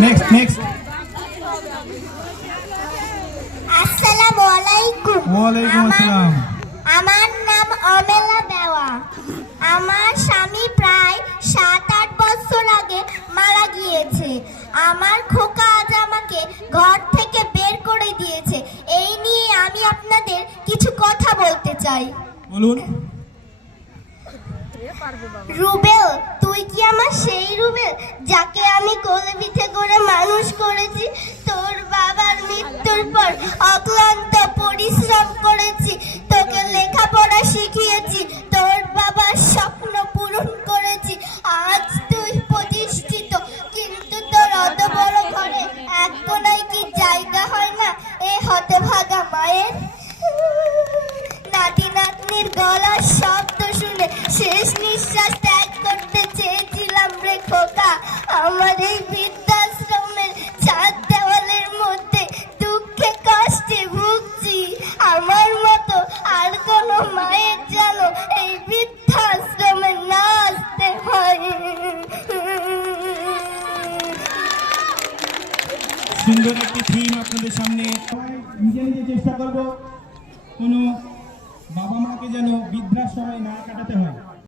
Next next আসসালামু আলাইকুম ওয়ালাইকুম আমার- আসসালাম আমার নাম অমেলা দেওয়া। আমার স্বামী প্রায় সাত আট বছর আগে মারা গিয়েছে। আমার খোকা আজ আমাকে ঘর থেকে বের করে দিয়েছে। এই নিয়ে আমি আপনাদের কিছু কথা বলতে চাই। বলুন। রুবেল কি আমার সেই রুবেল যাকে আমি কোলে পিঠে করে মানুষ করেছি, তোর বাবার মৃত্যুর পর অক্লান্ত পরিশ্রম করেছি। এই বৃদ্ধাশ্রমের চার দেওয়ালের মধ্যে দুঃখে কষ্টে ভুগছি। আমার মতো আর কোনো মায়ের যেন এই বৃদ্ধাশ্রমে না আসতে সুন্দর একটি থিম আপনাদের সামনে নিজে নিজে চেষ্টা করব। কোনো বাবা মাকে যেন বৃদ্ধাশ্রমে না কাটাতে হয়।